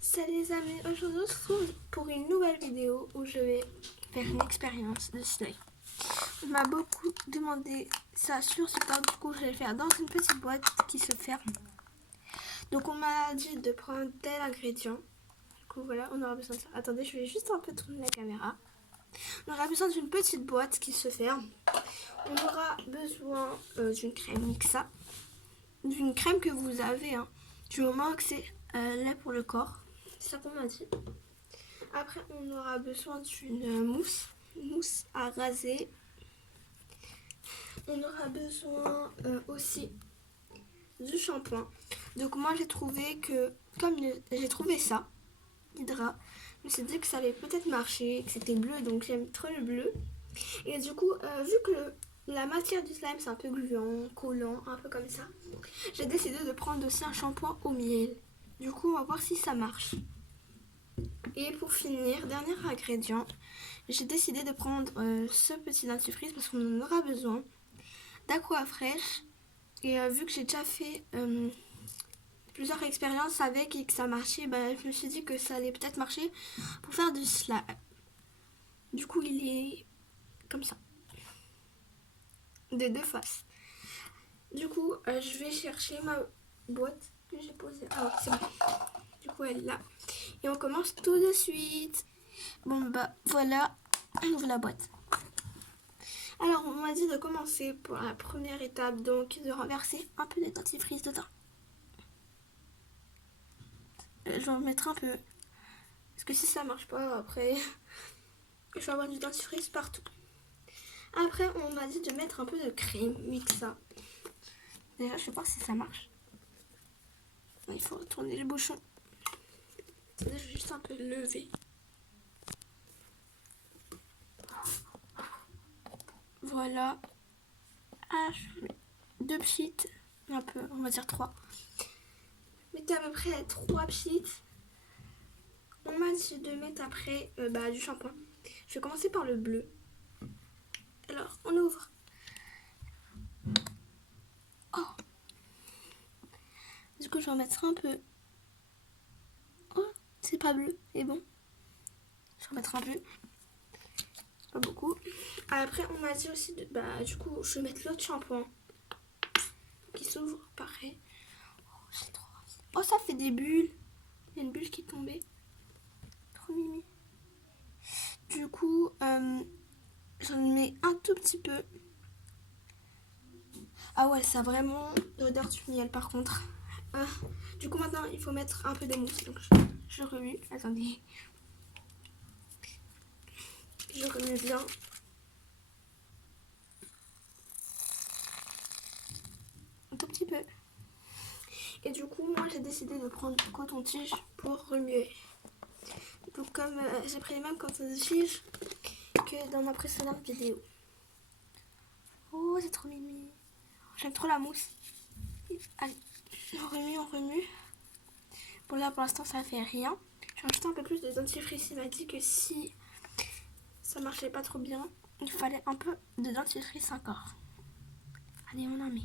Salut les amis, aujourd'hui on se retrouve pour une nouvelle vidéo où je vais faire une expérience de slime. On m'a beaucoup demandé ça sur TikTok, du coup je vais le faire dans une petite boîte qui se ferme. Donc on m'a dit de prendre tel ingrédient. Du coup voilà, on aura besoin de ça. Attendez, je vais juste un peu tourner la caméra. On aura besoin d'une petite boîte qui se ferme. On aura besoin d'une crème Mixa, d'une crème que vous avez, hein, du moment que c'est lait pour le corps. C'est ça qu'on m'a dit. Après, on aura besoin d'une mousse à raser. On aura besoin aussi du shampoing. Donc moi, j'ai trouvé que, comme j'ai trouvé ça, Hydra, je me suis dit que ça allait peut-être marcher, que c'était bleu, donc j'aime trop le bleu. Et du coup, vu que la matière du slime, c'est un peu gluant, collant, un peu comme ça, j'ai décidé de prendre aussi un shampoing au miel. Du coup, on va voir si ça marche. Et pour finir, dernier ingrédient, j'ai décidé de prendre ce petit dentifrice parce qu'on en aura besoin, d'aqua fraîche. Et vu que j'ai déjà fait plusieurs expériences avec et que ça marchait, je me suis dit que ça allait peut-être marcher pour faire du slime. Du coup, il est comme ça, de deux faces. Du coup, je vais chercher ma boîte que j'ai posée. Ah ouais, c'est bon. Du coup, elle est là. Et on commence tout de suite. Bon, voilà, on ouvre la boîte. Alors, on m'a dit de commencer pour la première étape, donc de renverser un peu de dentifrice dedans. Je vais en mettre un peu. Parce que si ça marche pas, après, je vais avoir du dentifrice partout. Après, on m'a dit de mettre un peu de crème Mixa. Déjà, je vais voir si ça marche. Il faut retourner le bouchon. Je vais juste un peu lever. Voilà. Ah, je mets 2 pchites. Un peu, on va dire 3. Mettez à peu près 3 pchites. On m'a dit de mettre après du shampoing. Je vais commencer par le bleu. Alors, on ouvre. Oh. Du coup, je vais en mettre un peu. Oh, c'est pas bleu, mais bon. Je vais en mettre un peu. Pas beaucoup. Après, on m'a dit aussi de. Du coup, je vais mettre l'autre shampoing. Qui s'ouvre, pareil. Oh, j'ai trop envie. Oh, ça fait des bulles. Il y a une bulle qui est tombée. Trop mimi. Du coup, j'en mets un tout petit peu. Ah ouais, ça a vraiment l'odeur du miel par contre. Du coup, maintenant, il faut mettre un peu de mousse. Donc, je remue. Attendez. Je remue bien. Un tout petit peu. Et du coup, moi, j'ai décidé de prendre du coton-tige pour remuer. Donc, comme j'ai pris les mêmes coton-tige que dans ma précédente vidéo. Oh, c'est trop mimi. J'aime trop la mousse. Allez, on remue. Bon, là, pour l'instant, ça fait rien. Je vais rajouter un peu plus de dentifrice. Il m'a dit que si ça marchait pas trop bien, il fallait un peu de dentifrice encore. Allez, on en met.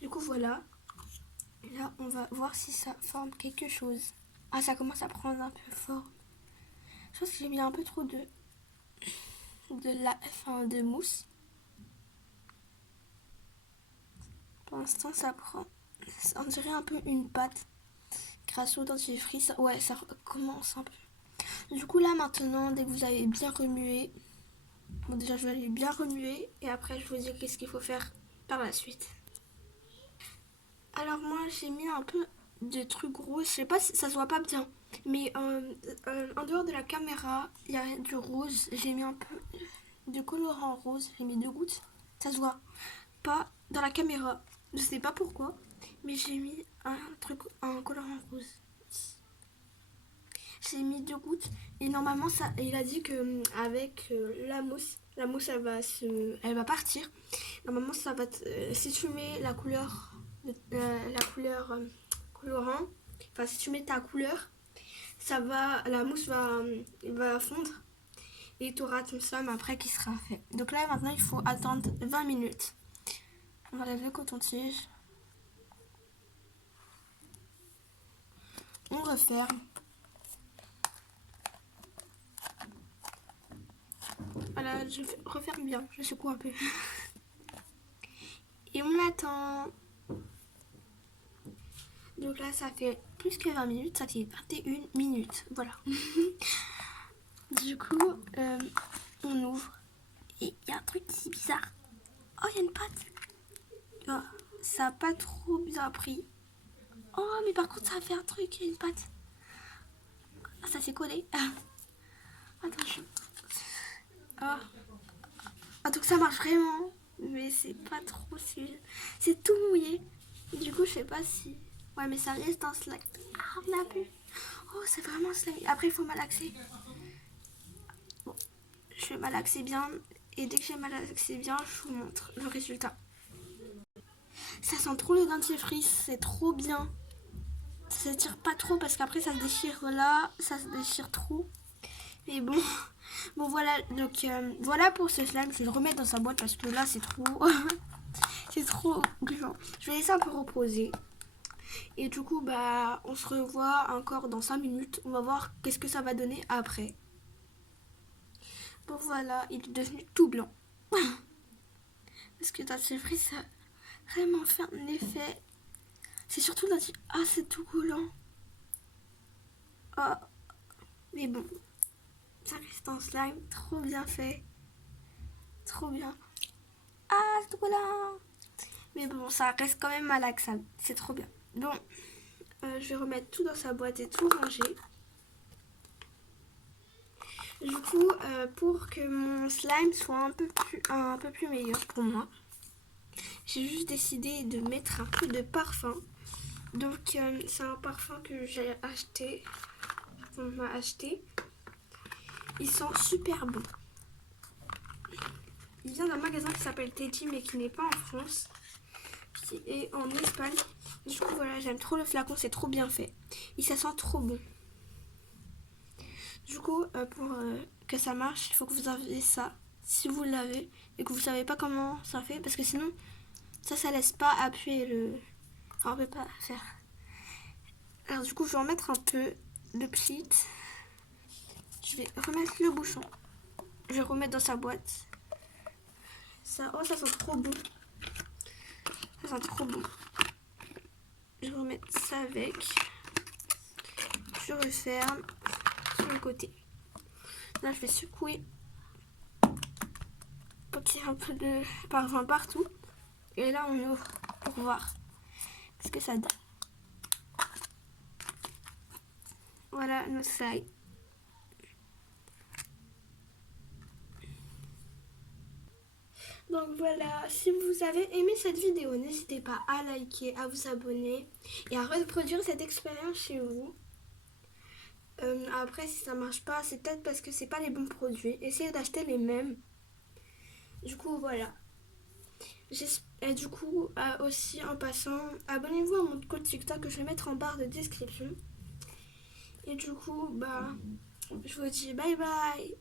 Du coup, voilà. Là, on va voir si ça forme quelque chose. Ah, ça commence à prendre un peu forme. Je pense que j'ai mis un peu trop de mousse. Pour l'instant, ça prend. On dirait un peu une pâte. Grâce au dentifrice, ouais, ça commence un peu. Du coup, là, maintenant, dès que vous avez bien remué, bon, déjà, je vais aller bien remuer et après, je vous dis qu'est-ce qu'il faut faire par la suite. Alors, moi, j'ai mis un peu de trucs roses. Je sais pas si ça se voit pas bien, mais en dehors de la caméra, il y a du rose. J'ai mis un peu de colorant rose. J'ai mis 2 gouttes. Ça se voit pas dans la caméra. Je sais pas pourquoi, mais j'ai mis un colorant rose. J'ai mis 2 gouttes et normalement ça, il a dit que avec la mousse elle va partir. Normalement ça va si tu mets la couleur colorant, enfin si tu mets ta couleur, la mousse va fondre et tu auras ton slime après qui sera fait. Donc là maintenant il faut attendre 20 minutes. On enlève le coton-tige. On referme. Voilà, je referme bien, je secoue un peu. Et on attend. Donc là, ça fait plus que 20 minutes, ça fait 21 minutes. Voilà. Du coup, on ouvre. Et il y a un truc qui est bizarre. Oh, il y a une pâte. Oh, ça n'a pas trop bien pris. Oh, mais par contre, ça a fait un truc, il y a une pâte. Ah, ça s'est collé. Attention. Oh. Ah, donc ça marche vraiment. Mais c'est pas trop sûr. C'est tout mouillé. Du coup, je sais pas si... Ouais, mais ça reste un slime. Ah, on a pu. Oh, c'est vraiment slime. Après, il faut malaxer. Bon, je vais malaxer bien. Et dès que j'ai malaxé bien, je vous montre le résultat. Ça sent trop le dentifrice. C'est trop bien. Ça s'étire pas trop parce qu'après, ça se déchire là. Ça se déchire trop. Mais bon... Bon, voilà. Donc, voilà pour ce slime. Je vais le remettre dans sa boîte parce que là, c'est trop... c'est trop gluant. Je vais laisser un peu reposer. Et du coup, bah, on se revoit encore dans 5 minutes. On va voir qu'est-ce que ça va donner après. Bon, voilà, il est devenu tout blanc. Parce que dans ce frais, ça a vraiment fait un effet. C'est surtout dans... Ah, c'est tout collant. Oh. Mais bon, ça reste en slime. Trop bien fait. Trop bien. Ah, c'est tout collant. Mais bon, ça reste quand même malaxable. C'est trop bien. Bon, je vais remettre tout dans sa boîte et tout ranger. Du coup, pour que mon slime soit un peu plus meilleur pour moi, j'ai juste décidé de mettre un peu de parfum. Donc, c'est un parfum que j'ai acheté. On m'a acheté. Il sent super bon. Il vient d'un magasin qui s'appelle Teddy, mais qui n'est pas en France. Qui est en Espagne. Du coup, voilà, j'aime trop le flacon, c'est trop bien fait. Et ça sent trop bon. Du coup, pour que ça marche, il faut que vous avez ça, si vous l'avez, et que vous savez pas comment ça fait, parce que sinon, ça laisse pas appuyer le... Enfin, on peut pas faire. Alors du coup, je vais en mettre un peu de plit. Je vais remettre le bouchon. Je vais remettre dans sa boîte. Ça, oh, ça sent trop bon. Ça sent trop bon. Je vais remettre ça avec. Je referme sur le côté. Là, je vais secouer pour qu'il y ait un peu de parfum partout. Et là, on ouvre pour voir ce que ça donne. Voilà nos slimes. Donc voilà, si vous avez aimé cette vidéo, n'hésitez pas à liker, à vous abonner et à reproduire cette expérience chez vous. Après, si ça marche pas, c'est peut-être parce que c'est pas les bons produits. Essayez d'acheter les mêmes. Du coup, voilà. Et du coup, aussi en passant, abonnez-vous à mon compte TikTok que je vais mettre en barre de description. Et du coup, bah, je vous dis bye bye.